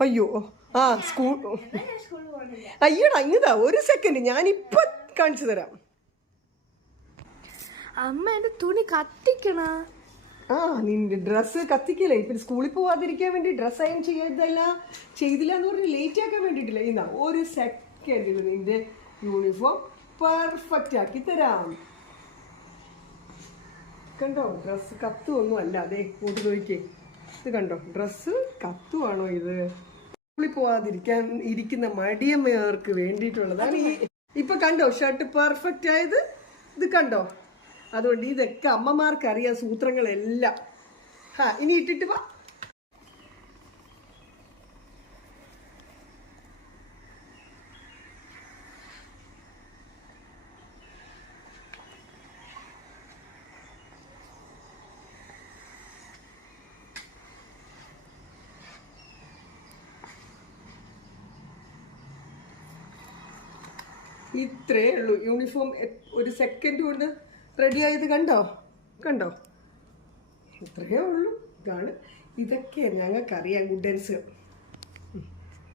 അയ്യോ ആ സ്കൂൾ അയ്യോടാ ഇങ്ങതാ ഒരു സെക്കൻഡ് ഞാനിപ്പൊ കാണിച്ചു തരാം. അമ്മ എന്റെ തുണി കത്തിക്കണ? ആ നിന്റെ ഡ്രസ്സ് കത്തിക്കല്ലേ? ഇപ്പൊ സ്കൂളിൽ പോവാതിരിക്കാൻ വേണ്ടി ഡ്രസ്സ് അയൺ ചെയ്തല്ല ചെയ്തില്ല എന്ന് പറഞ്ഞ് ലേറ്റ് ആക്കാൻ വേണ്ടിട്ടില്ല ഇന്നാ ഒരു സെക്കൻഡിൽ നിന്റെ യൂണിഫോം പെർഫെക്റ്റ് ആക്കി തരാം. കണ്ടോ? ഡ്രസ്സ് കത്തുവൊന്നും അല്ല അതെ കൂട്ടു നോക്കിയേ ഇത് കണ്ടോ? ഡ്രസ്സ് കത്തുവാണോ ഇത്? സ്കൂളിൽ പോവാതിരിക്കാൻ ഇരിക്കുന്ന മടിയമ്മയാർക്ക് വേണ്ടിയിട്ടുള്ളതാണ് ഈ ഇപ്പൊ കണ്ടോ? ഷർട്ട് പെർഫെക്റ്റ് ആയത് ഇത് കണ്ടോ? അതുകൊണ്ട് ഇതൊക്കെ അമ്മമാർക്ക് അറിയാം സൂത്രങ്ങളെല്ലാം. ഹാ ഇനി ഇട്ടിട്ട് വാ. ഇത്രേ ഉള്ളൂ. യൂണിഫോം ഒരു സെക്കൻഡ് കൊണ്ട് റെഡി ആയത് കണ്ടോ? കണ്ടോ? ഇത്രയേ ഉള്ളൂ. ഇതാണ്. ഇതൊക്കെ ഞങ്ങൾക്കറിയാം ഗുഡൻസ്